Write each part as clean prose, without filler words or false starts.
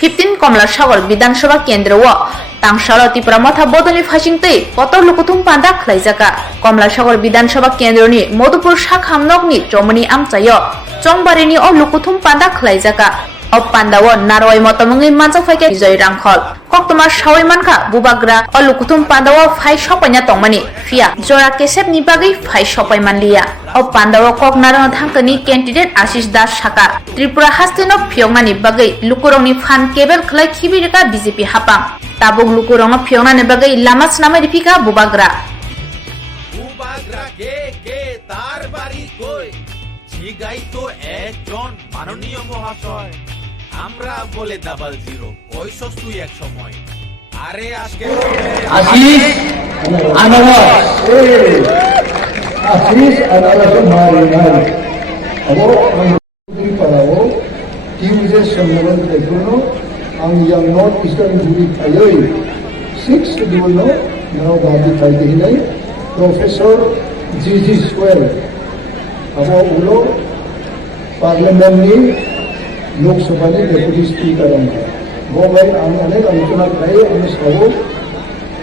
15 कमलासागर विधानसभा केंद्र तांगसार त्रिपुरा मथा बदलनि फासिंगतै पतर लुकुथुम पांदा खलाइजाका कमलासागर विधानसभा केंद्रनि मधुपुर साखामनगनि चमनि आमचायो चंबारिनि अ लुकुथुम पांदा खलाइजाका अब पांदाओ नारवाई मतमंगनि मानजाफाइके विजय रांखल कक्तमा सावै मानखा बुबाग्रा अ लुकुथुम पांदाओ फाइ सपाइना तंगमानि फिया जरा केसेबनि बागै फाइ सपाइ मानलिया अब पांदाओ ककनारङ थांखनि कैंडिडेट आशिष दास साका त्रिपुरा हास्तेनो फियंनानि बागै लुकुरंनि फान केबल खलाइ खिबिरका बीजेपी हापां ताबुक लुकुरंग फियंनानि बागै लामास नामै रिपिका बुबाग्रा के तार बाड़ी कই জিগাই তো একজন মাননীয় মহাশয় আমরা বলে ডাবল জিরো ওই সস্তুই এক সময় আরে আজকে আশিস আনারস মারি মারি abo ang parao kiuje সম্মেলন দেখুনো ang yang north eastern juri ayoi 6 duno now badi thaide hinai professor gg square abo ulo parliament ni lok sabha ni deputy speaker ang bo bhai ang anek aluchona kai ami sabo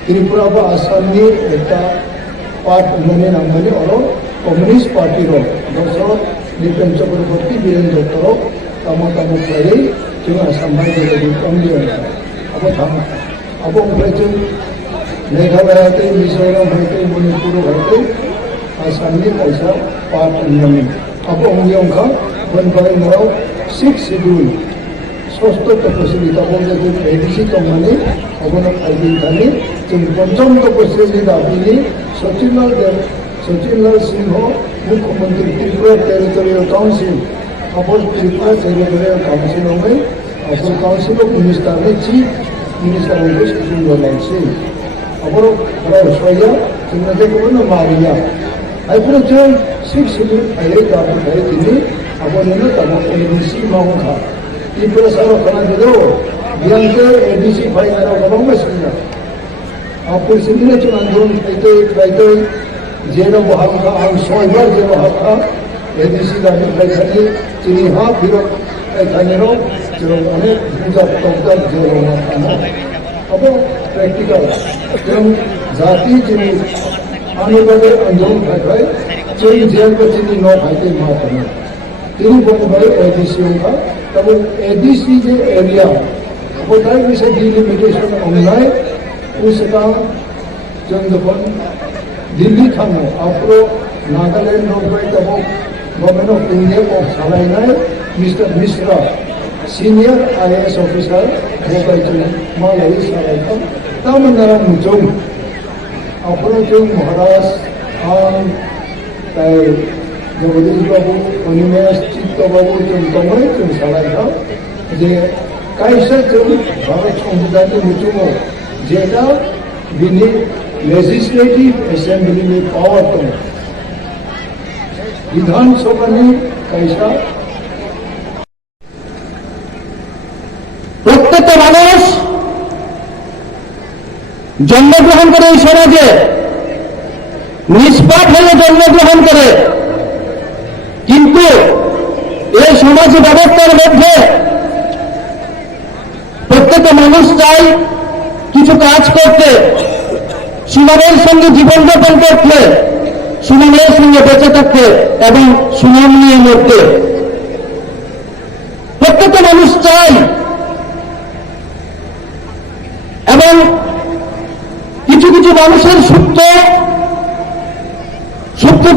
Tripura বা Assam ni eta part mane namane oro communist party ro dosor Nipen Chakraborty Birendra Toro tamo kai chung asam bhai de kamli abo tham abo bhai Meghalaya ते मिजोरम होते मणिपुर होते आसाम नि kaisa part mane abo ongyong kha bon bhai moro 6 schedule ষষ্ঠ তপশিলি তখন যে ADC তমানে অবন আইদিন খালি যে পঞ্চম তপশিলি দাবিনি সচিনলাল সিংহ মুখ্যমন্ত্রী ত্রিপুরা টেরিটোরিয়াল কাউন্সিল অপর ত্রিপুরা টেরিটোরিয়াল কাউন্সিল में অপর কাউন্সিল অফ মিনিস্টার ने चीफ मिनिस्टर को সুন্দরলাল সিং অপর সয়া চিন্নাজে কোন মারিয়া আইপুর যে 6 শিডিউল আইলে দাবি করে তিনি অবননে তম এডিসি মাউখা त्रिपुरा सारो खाना दो बियांके एडीसी भाई आरो गबंग मसिना आपको सिंधने चुन आंदोलन काइते जेनो बहाव का आम सोइबार जेनो हाका एडीसी दाबी खाली चिनी हा बिरो खानेरो जो अनेक पूजा तौर जेनो ना अब प्रैक्टिकल एवं जाति चिनी आने वाले आंदोलन खाए चिनी जेल को चिनी नो खाइते मारना तीन बंगाई एडीसी का तब एडीसी जे एरिया वो टाइप से डिलिमिटेशन ऑनलाइन उसका जंगपन दिल्ली थामो आपरो नागालैंड नोबे तब गवर्नमेंट ऑफ इंडिया को सालाइनाय mister Mishra senior IAS officer वो बाइचन मालाई सालाइका तमनरा मुजों आपरो जो महाराष्ट्र आम जगदीश बाबू अनिमेश चित्त बाबू जों दंबाय जों सालायगा जे कायसा जों भारत संविधाननि मुचुङाव जेदा बिनि लेजिस्लेटिव एसेम्बलिनि पावर दं विधानसभानि कायसा প্রত্যেকটা মানুষ জন্মগ্রহণ করে এই সমাজে নিষ্পাপ হয়ে জন্মগ্রহণ করে কিন্তু এই সমাজ ব্যবস্থার মধ্যে প্রত্যেকটা মানুষ চাই কিছু কাজ করতে সুনামের সঙ্গে জীবনযাপন করতে সুনামের সঙ্গে বেঁচে থাকতে এবং সুনাম নিয়ে মরতে প্রত্যেকটা মানুষ চাই এবং কিছু কিছু মানুষের সুপ্ত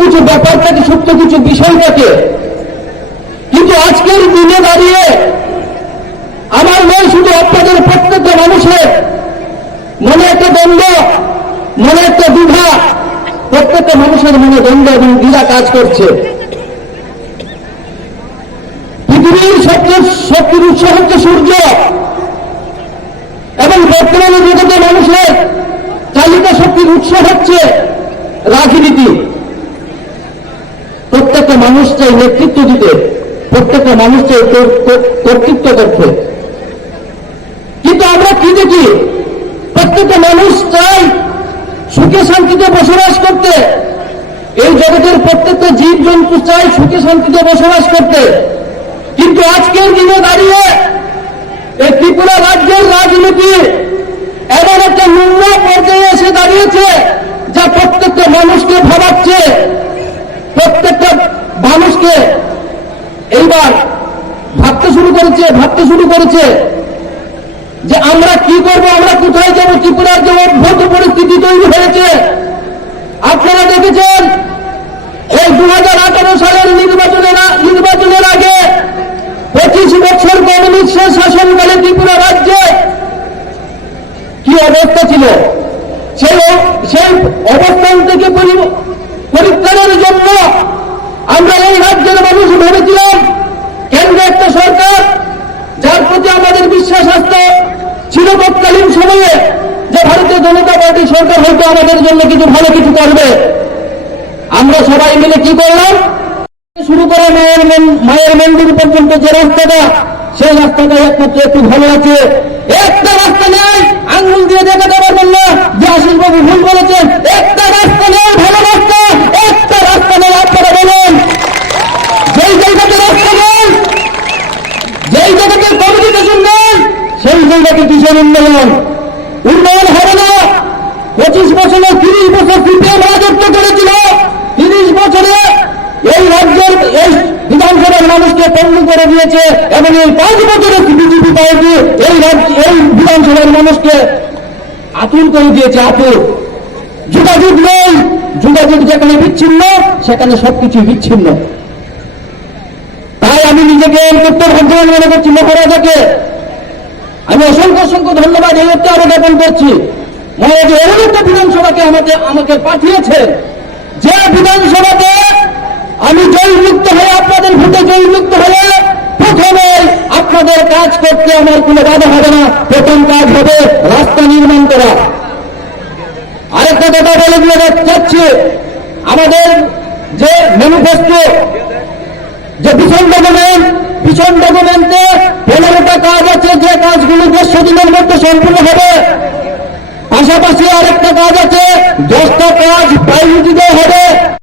কিছু ব্যাপার থাকে সুপ্ত কিছু বিষয় থাকে কিন্তু আজকের দিনে দাঁড়িয়ে আমার নয় শুধু আপনাদের প্রত্যেকটা মানুষের মনে একটা দ্বন্দ্ব মনে একটা দ্বিধা প্রত্যেকটা মানুষের মনে দ্বন্দ্ব এবং দ্বিধা কাজ করছে পৃথিবীর সবচেয়ে শক্তির উৎস হচ্ছে সূর্য এবং বর্তমানে জগতে মানুষের চালিকা শক্তির উৎস হচ্ছে রাজনীতি প্রত্যেকটা মানুষ চাই নেতৃত্ব দিতে প্রত্যেকটা মানুষ চাই কর্তৃত্ব করতে কিন্তু আমরা কি দেখি প্রত্যেকটা মানুষ চাই সুখে শান্তিতে বসবাস করতে এই জগতের প্রত্যেকটা জীব জন্তু চাই সুখে শান্তিতে বসবাস করতে কিন্তু আজকের দিনে দাঁড়িয়ে এই ত্রিপুরা রাজ্যের রাজনীতি এমন একটা নিম্ন পর্যায়ে এসে দাঁড়িয়েছে যা প্রত্যেকটা মানুষকে ভাবাচ্ছে, প্রত্যেকটা মানুষকে এইবার ভাবতে শুরু করেছে যে আমরা কি করব, আমরা কোথায় যাব। ত্রিপুরার যে অদ্ভুত পরিস্থিতি তৈরি হয়েছে আপনারা দেখেছেন। এই 2018 সালের নির্বাচনের আগে 25 বছর কমিউনিস্টের শাসনকালে ত্রিপুরা রাজ্যে কি অবস্থা ছিল, সেই অবস্থান থেকে পরিত্রাণের জন্য আমরা এই রাজ্যের মানুষ ভেবেছিলাম কেন্দ্রে একটা সরকার যার প্রতি আমাদের বিশ্বাস আস্থা ছিল তৎকালীন সময়ে যে ভারতীয় জনতা পার্টি সরকার হয়তো আমাদের জন্য কিছু ভালো কিছু করবে। আমরা সবাই মিলে কি করলাম, শুরু করে মায়ের মন্দির পর্যন্ত যে রাস্তাটা, সেই রাস্তাটা একমাত্র একটু ভালো আছে। একটা রাস্তা নেই, আঙ্গুল দিয়ে দেখাতে পারবেন না যে আশিস বাবু ভুল বলেছেন। একটা রাস্তা নেই, ভালো রাস্তা একটা রাস্তা নেই। আপনারা বলেন, যেই জায়গাতে রাস্তা নেই, যেই জায়গাতে কমিউনিকেশন নেই, সেই জায়গাতে কিসের উন্নয়ন হবে না। 25 বছরে 30 বছর সিপিএম রাজত্ব করেছিল, 30 বছরে এই রাজ্যের এই বিধানসভার মানুষকে পঙ্গু করে দিয়েছে এবং এই 5 বছরে বিজেপি পার্টি এই বিধানসভার মানুষকে আতুর করে দিয়েছে। আতুর যোগাযোগ নেই, যোগাযোগ যেখানে বিচ্ছিন্ন সেখানে সবকিছু বিচ্ছিন্ন। তাই আমি নিজেকে উত্তর ভাগ্যবান মনে করছি। মহারাজাকে আমি অসংখ্য ধন্যবাদ এই হচ্ছে আরো জ্ঞাপন করছি। মহারাজ এমন একটা বিধানসভাকে আমাকে পাঠিয়েছেন যে বিধানসভাতে আমি জয়যুক্ত হয়ে, আপনাদের ভোটে জয়যুক্ত হয়ে প্রথমে আপনাদের কাজ করতে আমার কোনো বাধা হবে না। প্রথম কাজ হবে রাস্তা নির্মাণ করা। আরেকটা কথা বলে দিয়ে যাচ্ছি, আমাদের যে ম্যানিফেস্টো, যে ভীষণ ডকুমেন্টে 15টা কাজ আছে, যে কাজগুলো 150 দিনের মধ্যে সম্পূর্ণ হবে। পাশাপাশি আরেকটা কাজ আছে, 10টা কাজ প্রায়োরিটি দেওয়া হবে।